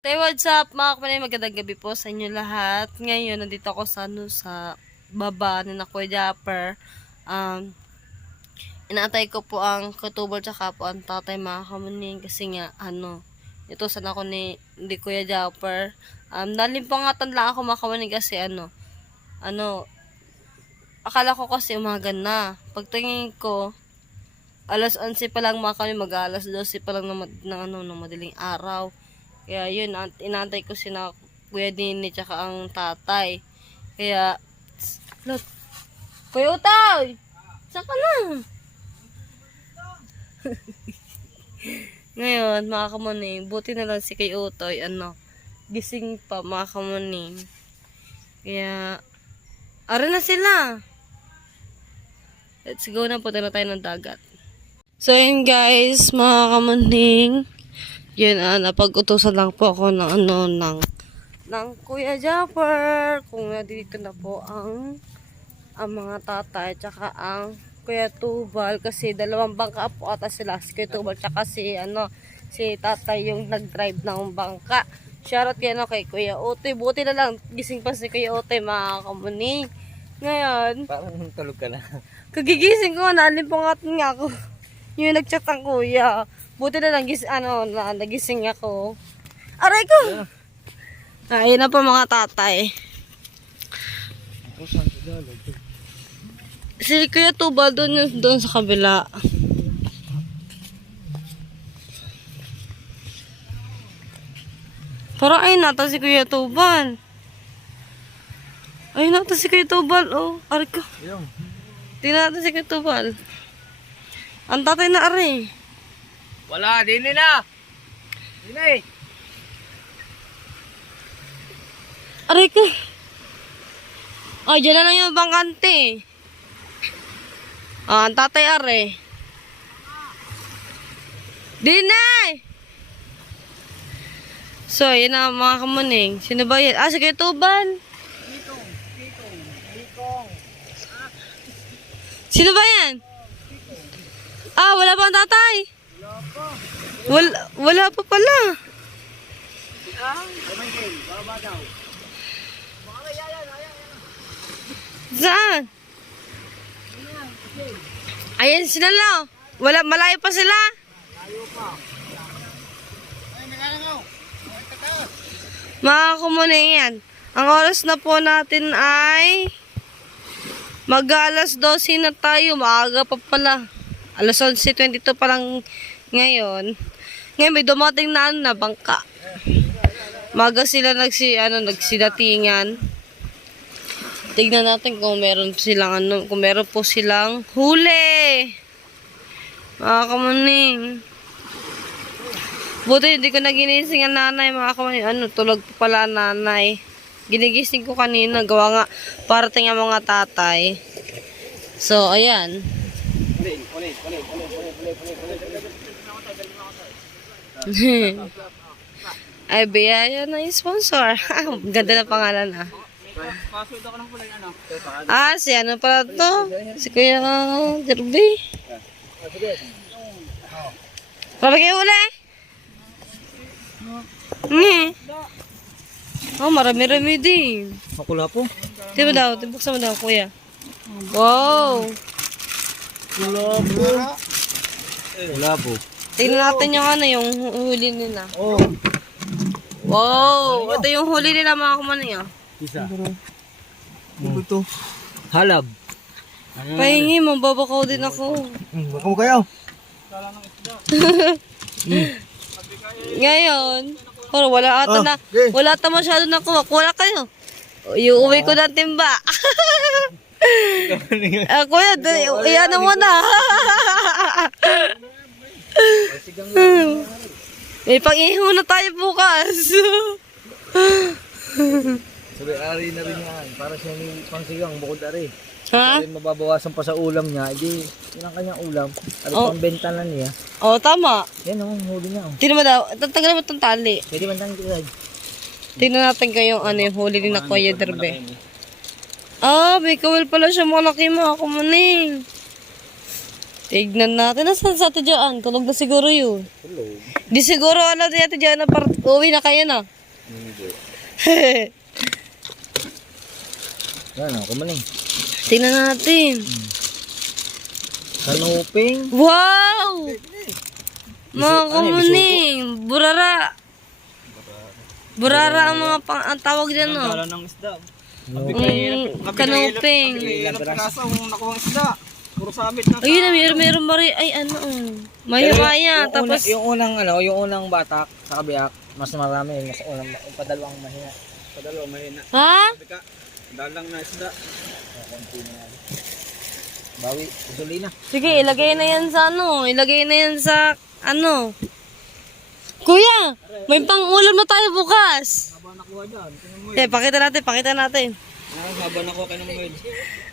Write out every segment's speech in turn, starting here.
Hey, what's up mga kapatid? Magandang gabi po sa inyo lahat. Ngayon, nandito ako sa baba na Kuya Japper. Inaantay ko po ang katubal tsaka po ang tatay mga kamuning kasi nga, ito sana ako ni Kuya Japper. Nalimpangatan lang ako mga kamuning kasi akala ko kasi umaga na. Pagtingin ko, alas 11 pa lang mga kamuning, mag-alas 12 pa lang ng madaling araw. Kaya yun, inaantay ko sina Kuya Dini tsaka ang tatay. Kaya, look, Kuya Utay! Saan ka na? Ngayon, mga kamuning, buti na lang si Kuya Utoy, gising pa mga kamuning. Kaya, ara na sila. Let's go na, punta na tayo ng dagat. So yun guys, mga kamuning, yun, napag-utusan lang po ako ng Kuya Japper. Kung nandito na po ang mga tatay, tsaka ang Kuya Tubal. Kasi dalawang bangka po ata sila. Si Kuya Tubal, tsaka si tatay yung nag-drive ng bangka. Shoutout kay Kuya Otoy. Buti na lang, gising pa si Kuya Otoy, mga kamuning. Ngayon, parang tulog ka na. kagigising ko, nalimpungatin nga ako. Yung nag-chat ang kuya. Buti na lang, nagising ako. Aray ko! Ayun na po mga tatay. Si Kuya Tubal doon sa kabila. Parang ayun nata si Kuya Tubal. Ayun nata si Kuya Tubal. Oh, aray ko. Tingnan natin si Kuya Tubal. Ang tatay na aray. Wala, dini na. Dini. Aray ko. Oh, dyan na lang yung bangkante. Ang tatay aray. Dinay! So, yun na mga kamuning. Sino ba yan? Si Kuya Tubal. Sino ba yan? Wala pa ang tatay. Wala pa pala. Saan? Ayan sila lang. Malayo pa sila. Mga kumuning yan. Ang oras na po natin ay mag-alas 12 na tayo. Maaga pa pala. Alas 11:22 pa lang ngayon. Ngayon may dumating na bangka. Maga sila nagsidatingan. Tignan natin kung meron po silang huli. Mga kamuning. Buti hindi ko na ginising ang nanay, mga kamuning. Tulog pa pala nanay. Ginigising ko kanina, gawa nga parating ang mga tatay. So, ayan. Ay, biyaya na yung sponsor. Ganda na pangalan si pala to? Si Kuya Derby. Para kayo uli? Marami-rami din. Makula po. Tibuksan mo daw, Kuya. Wow! Wala po. Tingnan natin yung huli nila. Oh. Wow! Ito yung huli nila, mga kumanin. Isa. Ito. Halab. Pahingi, mababakaw din ako. Baka mo kayo. Ngayon, wala ata masyado na kuha. Kuha kayo. Iuwi ko ng timba. Kuya, iyan mo na. May pang-iho na tayo bukas. Sabi, ari na rin yan. Para siya ni pangsigang bukod ari. Ha? Kasi mababawasan pa sa ulam niya. Hindi, yun ang kanyang ulam. Ari pang-benta na niya. Tama. Yan o, huli niya. Tingnan mo daw, tatagal mo itong tali. Pwede man tangin kita. Tingnan natin kayong yung huli ni na Kuya Derbe. May kawal pala siya malaki, mga kumaning. Tignan natin. Nasaan sa Ate Joanne? Tulog na siguro yun. Hello. Di siguro alam ni Ate Joanne na uwi na kayo na. Hindi. Yan o, kumaling. Tingnan natin. Kanuping. Wow! Mga kamuning. Burara. Burara ang mga ang tawag dyan, no? Dala ng isda. Kanuping. Ilang piraso ang nakuha ng isda. Puro sabit na. Ayun na, meron mari. Ay, ano. Mahimaya. Tapos, Yung unang batak sa kabiyak, mas marami. Mas unang, padalawang mahina. Padalo, mahina. ha? Sabi ka, dalang na isda. Bawi, usuli na. Sige, ilagay na yan sa ano. Ilagay na yan sa ano. Kuya, may pang-ulam na tayo bukas. Haba nakuha dyan. Tingnan mo Pakita natin. haba nakuha kayo ng mood.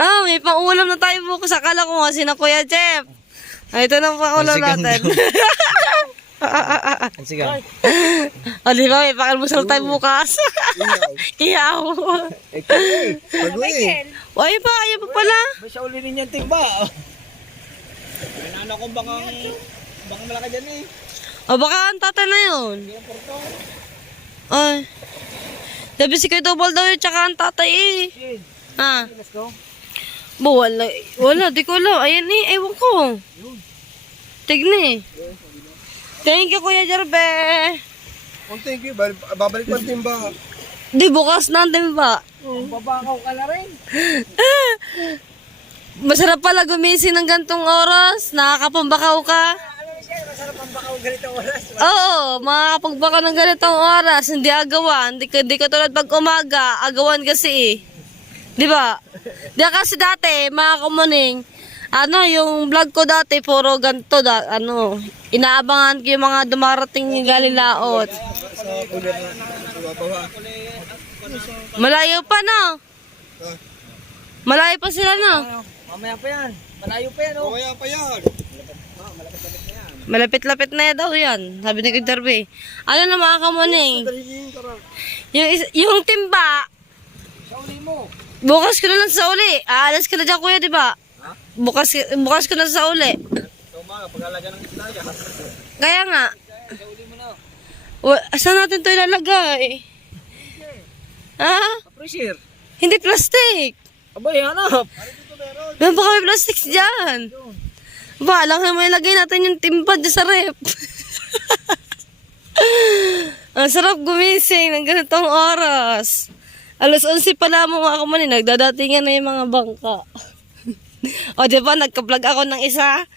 Ah, may pang-ulam na tayo bukas. Akala ko nga sina Kuya Jeff. Ah, ito na ang pang-ulam natin. Sige. O, di ba? May pang-almusal tayo bukas. Iyaw. Pag-uwi. Ay pa, ayaw pa pala. May siya uli rin yung timba. Pinana kong baka malaki dyan eh. O, baka ang tatay na yun. Ay. Sabi si Kuya Tobal daw yun, tsaka ang tatay eh. Ha? Let's go. Wala, di ko alam. Ayan eh, ewan ko. Tignan eh. Thank you, Kuya Jerbe. Thank you. Babalik pa ang timba. Di, bukas na ang timba. Babakaw ka na rin. Masarap pala gumising ng gantong oras. Nakakapambakaw ka. Masarap ang bakaw ganitong oras. Oo, makakapagbakaw ng ganitong oras. Hindi agawan. Hindi ka tulad pag umaga. Agawan kasi eh. Di ba? Di kasi dati, mga kumuning, yung vlog ko dati, puro ganito, inaabangan ko yung mga dumarating yung galing laot. Malayo pa, no? Malayo pa sila, no? Mamaya pa yan. Malayo pa yan oh. Kaya pa yan. Malapit-lapit na daw yan. Sabi ni Kagdarbe. Ano na mga kamuning? Yung timba, Sa uli mo. bukas ko na lang sa uli. Aalas ka na dyan, kuya, di ba? Bukas ko na sa uli. Sa umaga, pag-alaga ng isda yan. Kaya nga. Sa uli mo na. Saan natin ito ilalagay? Ha? Appreciate. Hindi plastic. Abay, hanap. Meron pa kami plastic dyan. Ba, alam mo ilagay natin yung timba dyan sa rep. Ang sarap gumising ng ganitong oras. Alas 11 pa lamang mga kumani, nagdadatingan na yung mga bangka. O diba, nagka-vlog ako ng isa.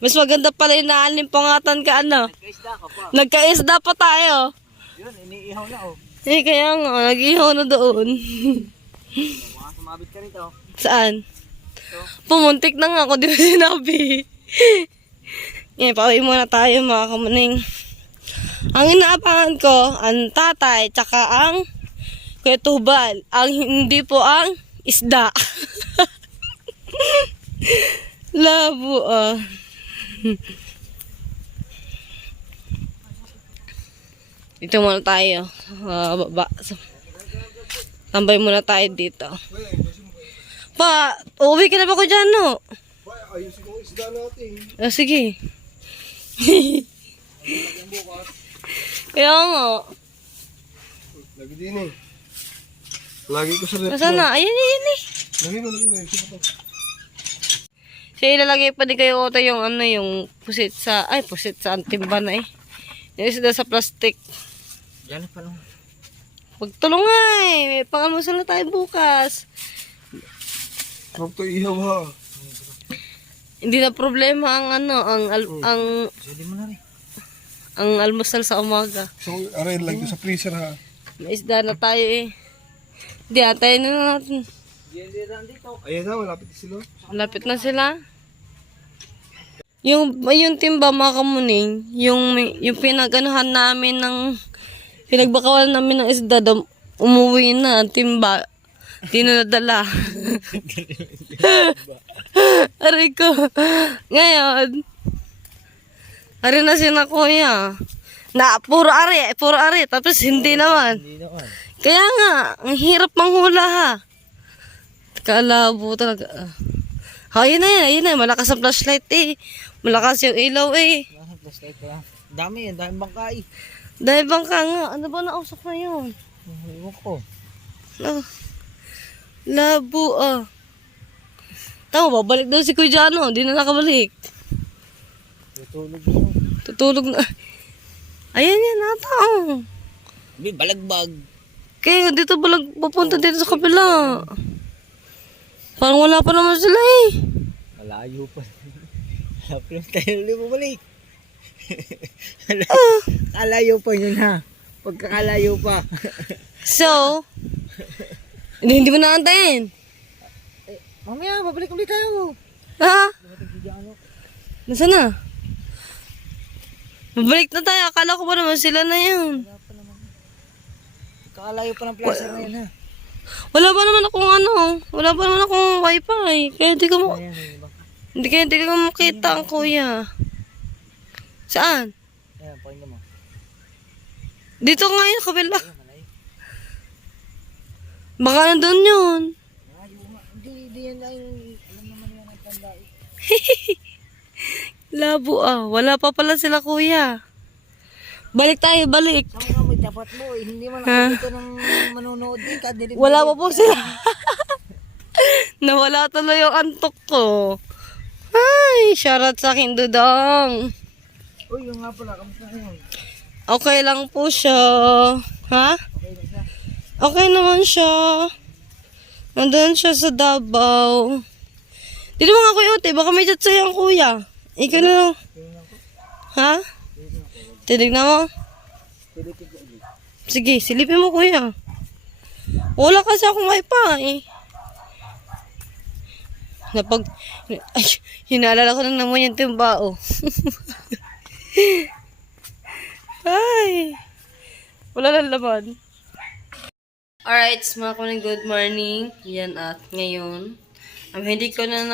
Mas maganda pala yung naalimpangatan ka ano. Kaisda ka pa. Nagkaisda pa tayo. Yun, iniihaw na oh. Eh, kaya nga, nag-ihaw na doon. Baka sumabit ka rito. Saan? Pumuntik na nga ako, di ba sinabi? Ngayon, pauwi muna tayo mga kamaning. Ang inaabangan ko, ang tatay, tsaka ang Kuya Tubal. Ang hindi po ang isda. Labo ah. Dito muna tayo. Baba. Tambay muna tayo dito. Pa, uuwi ka na ba ko dyan, no? Ayusin ko ang isda natin. Ah, sige. Kaya nga. Lagi din eh. Lagi ko sa rep. Nasaan na? Ayan eh. Lagi mo. Sige pa. Siya ilalagay pa din kayo Oto yung yung pusit sa timba na eh. Yung isa daw sa plastic. Yan pa lang. Magtulong nga eh. May pangalmusal na tayo bukas. Huwag to ihaw ha. Hindi na problema ang Sali mo na rin. ang almusal sa umaga. So, aray, lagi ko sa freezer ha. May isda na tayo eh. Hindi, antayin na natin. Hindi na dito. Ayan na, malapit sila. Malapit na sila. Yung timba mga kamuning, yung pinaganuhan namin pinagbakawalan namin ng isda, umuwi na ang timba. Di na nadala. Aray ko. Ngayon, ari na si na kuya. Puro ari. Tapos hindi naman. Hindi naman. Kaya nga, ang hirap manghula ha. Kalabo talaga. Ayun na yan, ayun na. Malakas ang flashlight eh. Malakas yung ilaw eh. Nasa flashlight ko lang. Dami yan, dami bangkay. Dahil bang ka nga, ano ba nausap na yun? Ewan ko. Ah, labo ah. Tama, babalik daw si Kuya Jano. Hindi na nakabalik. Tutulog mo. Tutulog na. Ayan yan ata oh. Hindi, balagbag. Kaya dito balag pupunta dito sa kabila. Parang wala pa naman sila eh. Malayo pa. Malapit lang tayo ulit bumalik. Kalayo pa yun ha. Pagkakalayo pa. So, hindi mo naantayin. Mamaya, babalik ulit tayo. Ha? Nasaan na? Mabalik na tayo. Akala ko pa naman sila na yun. Pagkakalayo pa ng plaza na yan ha. Wala pa naman akong ano. Wala pa naman akong wifi. Kaya hindi ko mo... Ayan, iba. Hindi ko makita ang kuya. Saan? Ayan, pakinggan mo. Dito nga yun, kabila. Ayan, malayo. Baka nandun yun. Malayo nga. Hindi yan ay, alam naman yan ang tanda eh. Labo ah. Wala pa pala sila kuya. Balik tayo, balik. Saan ka may dapat mo eh. Hindi man nakikita ng manonood eh. Kadilim Wala pa po sila. Nawala tuloy yung antok ko. Ay, shoutout sa akin, Dudong. Uy, yung nga pala. Kamusta ngayon? Okay lang po siya. Ha? Okay na siya. Okay naman siya. Nandun siya sa Davao. Dito mga kuya, Ote. Baka may chat sa'yo ang kuya. Ikaw na lang. Ha? Tinignan mo? Sige, silipin mo kuya. Wala kasi akong wifi. Ay, hinalala ko lang naman yung timbao. Ay. Wala lang laman. Alright, mga kuning good morning. Yan at ngayon. Hindi ko na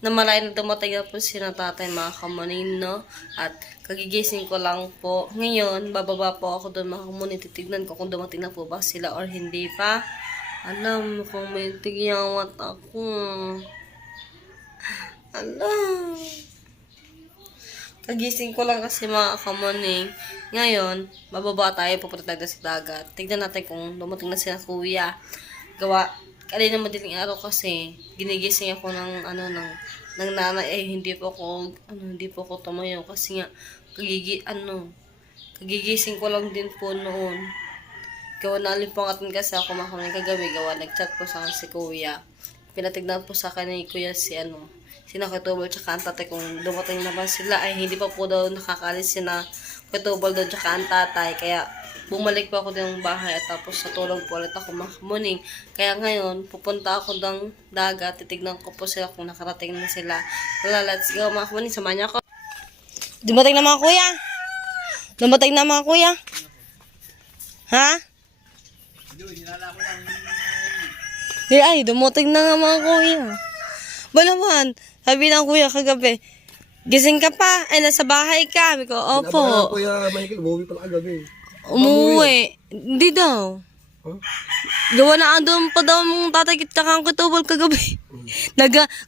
namalayan na dumating na po si tatay mga kamuning, no? At kagigising ko lang po. Ngayon, bababa po ako doon mga kamuning. Titignan ko kung dumating na po ba sila or hindi pa. Alam mo kung may tigyawat ako. Alam. Kagising ko lang kasi mga kamuning. Ngayon, bababa tayo, pupunta tayo sa dagat. Tignan natin kung dumating na sila kuya. Kanina madaling araw kasi, ginigising ako ng nanay, hindi po ako tumayo kasi nga, kagigising ko lang din po noon. Gawa na alimpangatan kasi ako mga kagabi, nag-chat po sa si kuya. Pinatignan po sa akin ni kuya si Katubal tsaka ang tatay kung dumating na ba sila ay hindi pa po daw nakakalis sina Katubal doon tsaka ang tatay. Kaya bumalik po ako ng bahay at tapos natulog po ulit ako mga morning. Kaya ngayon pupunta ako ng dagat, titignan ko po sila kung nakarating na sila. Wala, let's go mga morning, samahan niyo ako. Dumating na mga kuya. Dumating na mga kuya. Ha? Ay, dumating na nga mga kuya. Ba naman, sabi ng kuya kagabi, gising ka pa? Ay, nasa bahay ka. Sabi ko, opo. Kuya Michael, umuwi pala kagabi. Umuwi. Hindi daw. Huh? Gawa na doon pa daw mong tatay kita kang Katubal kagabi.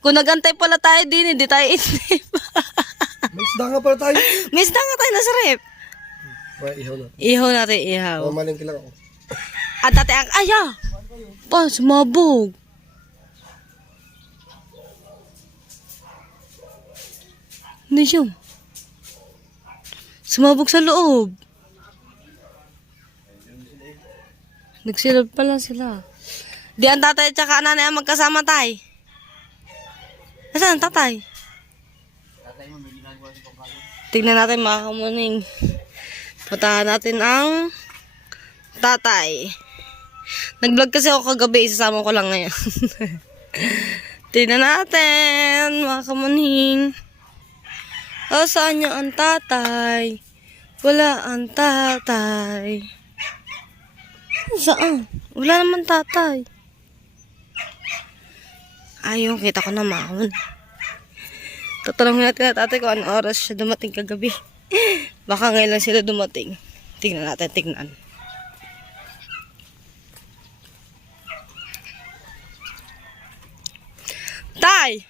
Kung nagantay pala tayo din, hindi tayo inip. May isda nga pala tayo. May isda nga tayo nasa rep. Ihaw na. Ihaw natin, ihaw. Malingki lang ako. At tatay ang, pa, sumabog. Ano yun? Sumabog sa loob. Nagsilab pala sila. Di ang tatay at saka nanay ang magkasama tay. Nasaan ang tatay? Tignan natin mga kamuning. Patahan natin ang tatay. Nag-vlog kasi ako kagabi, isasama ko lang ngayon. Tignan natin mga kamuning. Oh, saan niya ang tatay? Wala ang tatay. Saan? Wala naman tatay. Ayun, kita ko na maon. Tatanungin natin na tatay kung anong oras siya dumating kagabi. Baka ngayon lang sila dumating. Tingnan natin, tingnan. Tay!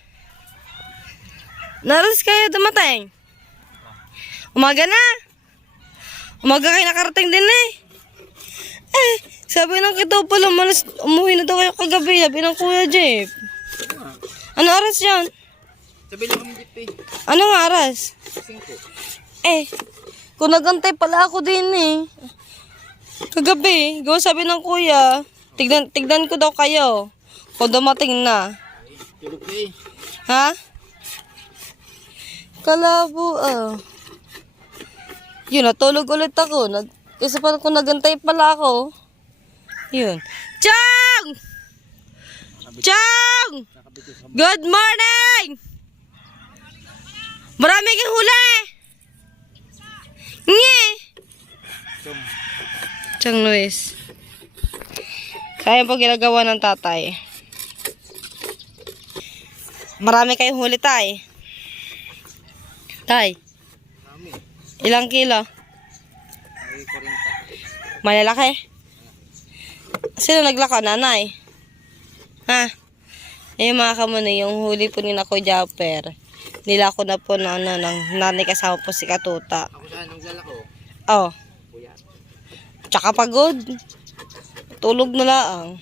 Naras kayo dumating? Umaga na. Umaga kayo nakarating din eh. Sabi ng kito pala, umuwi na daw kayo kagabi. Sabi ng Kuya Jeff. Ano oras yan? Sabi lang kami jeep eh. Anong oras? 5. Kung nagantay pala ako din eh. Kagabi, gawa sabi ng kuya, tignan ko daw kayo. Kung dumating na. Tulog na eh. Ha? Kalabo Yun, natulog ulit ako. Kasi parang kung nagantay pala ako. Yun. Chang! Chang! Good morning! Marami kang huli! Nye! Chang Luis. Kaya po ginagawa ng tatay. Marami kayong huli, tay. Tay. Ilang kilo? Malalaki? Sino naglako? Nanay? Ha? Ayun mga kamunay, yung huli po ni Nako Japper. Nilako na po ng nanay kasama po si Katuta. Ako saan ang zala ko? Oh. Kuya. Tsaka pagod. Tulog na lang.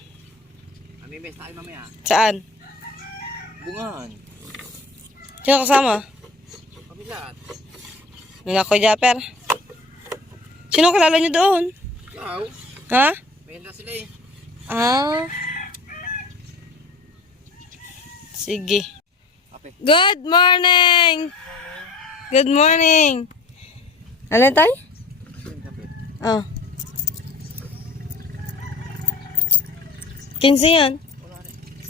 Mamimiss tayo mamaya. Saan? Bungahan. Sino kasama? Kami lahat. Ni Nako Japper. Sino kilala niyo doon? Ikaw? Ha? Mayroon na sila eh. Ah. Sige. Kape. Good morning! Good morning! Ano tayo? Kape. Oh. 15 yan.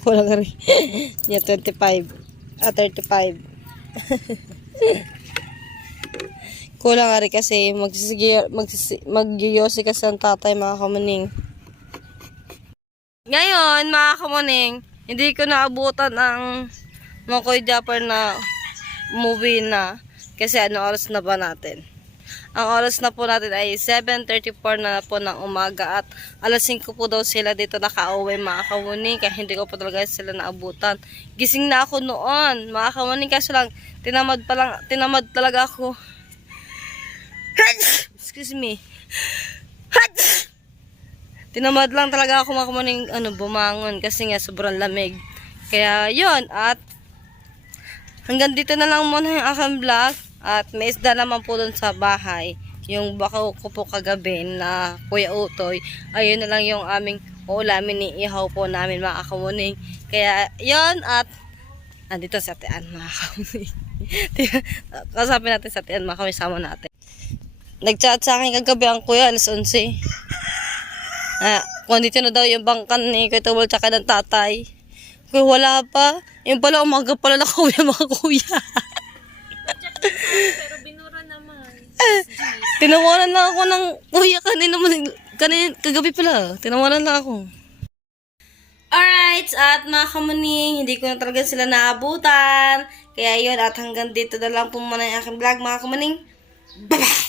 Wala ka rin. Yeah, 25. 35. Kulang nga rin kasi mag-yosi kasi ang tatay mga kamuning. Ngayon mga kamuning, hindi ko naabutan ang Makoy Japper na movie na kasi ano oras na ba natin? Ang oras na po natin ay 7:34 na po ng umaga at alas 5 po daw sila dito nakauwi mga kamuning kaya hindi ko po talaga sila naabutan. Gising na ako noon mga kamuning kaso lang tinamad talaga ako. Excuse me. Tinamad lang talaga ako mga kamuning bumangon kasi nga sobrang lamig. Kaya yon at hanggang dito na lang muna yung aking vlog. At may isda naman po dun sa bahay. Yung baka ko po kagabi na Kuya Utoy. Ayun na lang yung aming ulamin ni ihaw po namin mga kamuning. Kaya yon at andito sa Ate Ann mga kamuning. Kasapin natin sa Ate Ann mga kamuning, sama natin. Nag-chat sa akin kagabi ang kuya alas 11. Kung dito na daw yung bangkan ni Kuya Tawal tsaka ng tatay. Kaya wala pa. Yung pala umaga pala na kuya mga kuya. Pero binura naman. Tinawanan lang ako ng kuya kagabi pala. Tinawanan lang ako. Alright, at mga kamuning, hindi ko na talaga sila naabutan. Kaya yun, at hanggang dito na lang po muna yung aking vlog mga kamuning. Bye-bye!